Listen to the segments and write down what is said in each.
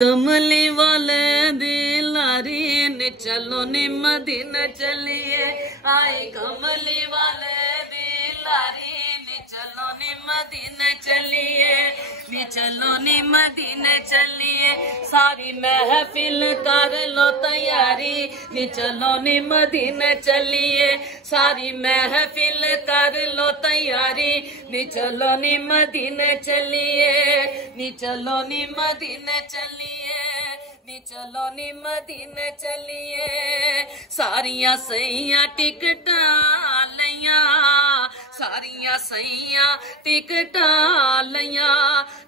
कमली वाले दिलारी ने चलो नी मदीना चलिए। आई कमली वाले दिलारी ने चलो नी मदीना चलिए। नी चलो नी मदीना चलिए। सारी महफिल कर लो तैयारी। नी चलो नी मदीना चलिए। सारी महफिल कर लो तैयारी। नी चलो नी मदीना चलिए। नी चलो नी मदीना चलिए। नी चलो नी मदीना चलिए। सारिया सैया टिकटा लिया। सारिया सैया टिकटा लिया।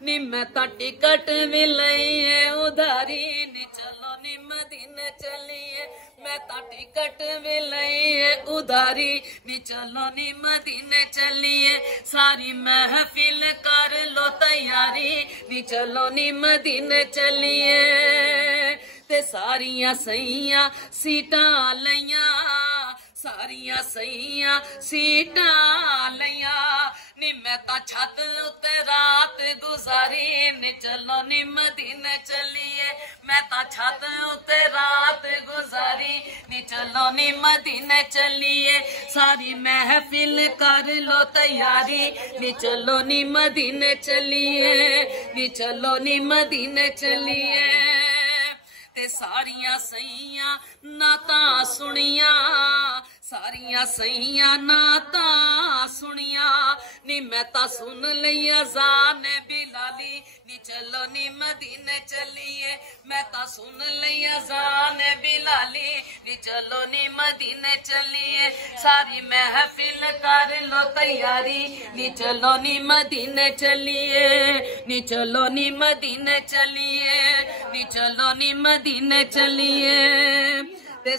नी मैं ता टिकट भी लई उधारी। नी चलो नी मदीना चलिए। मैं ता टिकट भी लई उधारी। नी चलो नी मदीना चलिए। सारी महफिल कर लो तैयारी। नी चलो नी मदीना चलिए। ते सारिया सैया सीटा लिया। सारिया सैया सीटा लिया। नी मैं ता छत उत्ते रात गुजारी। नी चलो नी मदीना चलिए। मैं ता छत उत्ते रात गुजारी। नी चलो नी मदीना चलिए। सारी महफिल कर लो तैयारी। नी चलो नी मदीना चलिए। नी चलो नी मदीना चलिए। ते सारिया सैया नाता सुनिया। सारिया सैया नाता सुनिया। नी मैं ता सुन लिया जान बिलाली। नी चलो नी मदीना चलिए। मैं ता सुन लिया जान बिलाली। नी चलो नी मदीना चलिए। सारी महफिल कर लो तैयारी। नी चलो नी मदीना चलिए। नी चलो नी मदीना चलिए। नी चलो नी मदीना चलिए। ते